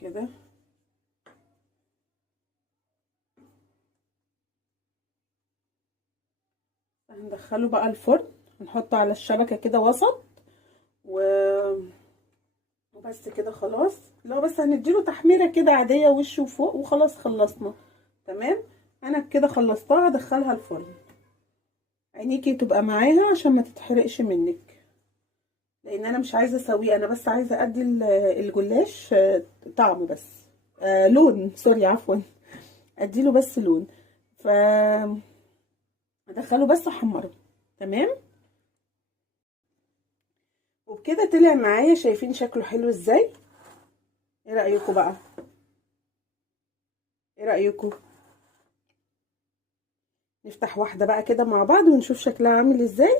كده. هندخله بقى الفرن، هنحطه على الشبكة كده وسط وبس كده خلاص. لو بس هنديله تحميرة كده عادية وش وفوق وخلاص خلصنا. تمام. انا كده خلصتها، هدخلها الفرن. عينيكي تبقى معاها عشان ما تتحرقش منك، لان انا مش عايزه اسويه، انا بس عايزه ادي الجلاش طعم بس، لون، سوري عفوا، اديله بس لون. ف ادخله بس احمره. تمام. وبكده طلع معايا، شايفين شكله حلو ازاي؟ ايه رايكم بقى؟ ايه رايكم؟ نفتح واحده بقى كده مع بعض ونشوف شكلها عامل ازاي.